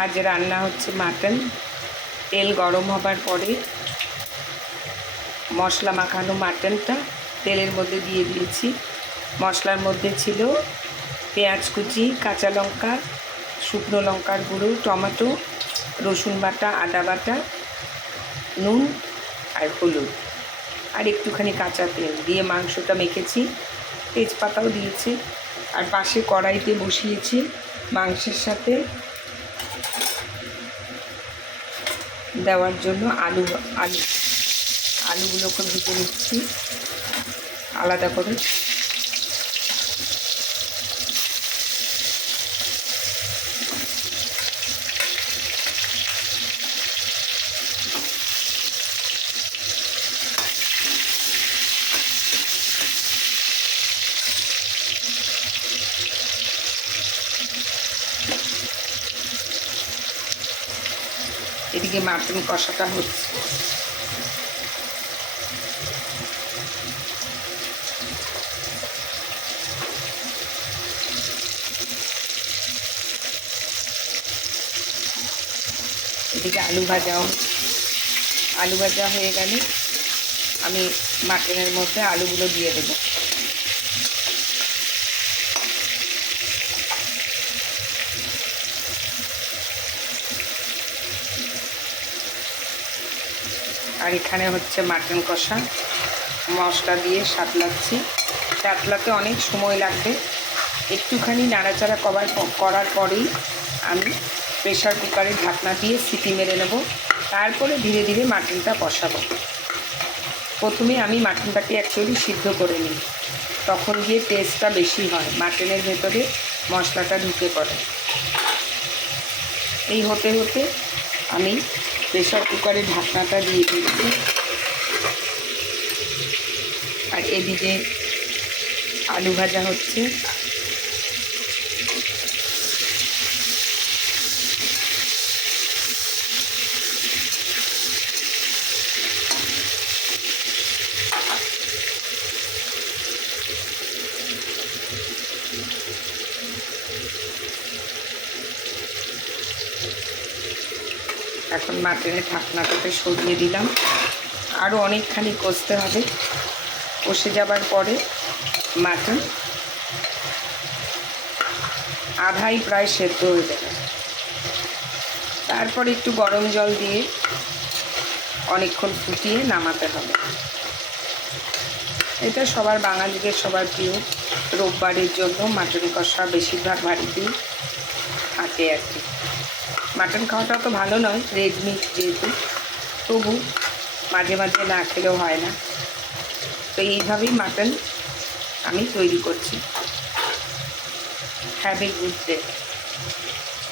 আজ রান্না হচ্ছে মাটন। তেল গরম হবার পরে মশলা মাখানো মাটনটা তেলের মধ্যে দিয়ে দিয়েছি। মশলার মধ্যে ছিল পেঁয়াজ কুচি, কাঁচা লঙ্কা, শুকনো লঙ্কার গুঁড়ো, টমেটো, রসুন বাটা, আদা বাটা, নুন আর হলুদ আর একটুখানি কাঁচা তেল দিয়ে মাংসটা মেখেছি। তেজপাতাও দিয়েছি। আর পাশে কড়াইতে বসিয়েছি মাংসের সাথে দেওয়ার জন্য আলুগুলোকে ভেজে নিচ্ছি আলাদা করে। এদিকে মাটন কষাটা হচ্ছে। এদিকে আলু ভাজা হয়ে গেলে আমি মাটনের মধ্যে আলুগুলো দিয়ে দেবো। আর এখানে হচ্ছে মাটন কষা মশলা দিয়ে সাতলাতে অনেক সময় লাগবে। একটুখানি নাড়াচাড়া করার পরেই আমি প্রেশার কুকারে ঢাকনা দিয়ে সিটি মেরে নেব। তারপরে ধীরে ধীরে মাটনটা কষাবো। প্রথমে আমি মাটনটাকে অ্যাকচুয়ালি সিদ্ধ করে নিই, তখন গিয়ে টেস্টটা বেশি হয়, মাটনের ভেতরে মশলাটা ঢুকে পড়ে। এই হতে হতে আমি প্রেশার কুকারে ঢাকনাটা দিয়ে দিচ্ছি। আর এদিকে আলু ভাজা হচ্ছে। এখন মাটনের ঢাকনাটাতে সরিয়ে দিলাম। আরও অনেকখানি কষতে হবে। কষে যাবার পরে মাটন আধাই প্রায় সেদ্ধ হয়ে যাবে। তারপর একটু গরম জল দিয়ে অনেকক্ষণ ফুটিয়ে নামাতে হবে। এটা বাঙালিদের সবার প্রিয়। রোববারের জন্য মাটন কষা বেশিরভাগ বাড়িতেই থাকে আর কি। মাটন খাওয়াটা তো ভালো নয়, রেড মিট যেহেতু, তবু মাঝে মাঝে না খেলেও হয় না। তো এইভাবেই মাটন আমি তৈরি করছি। Have a good day.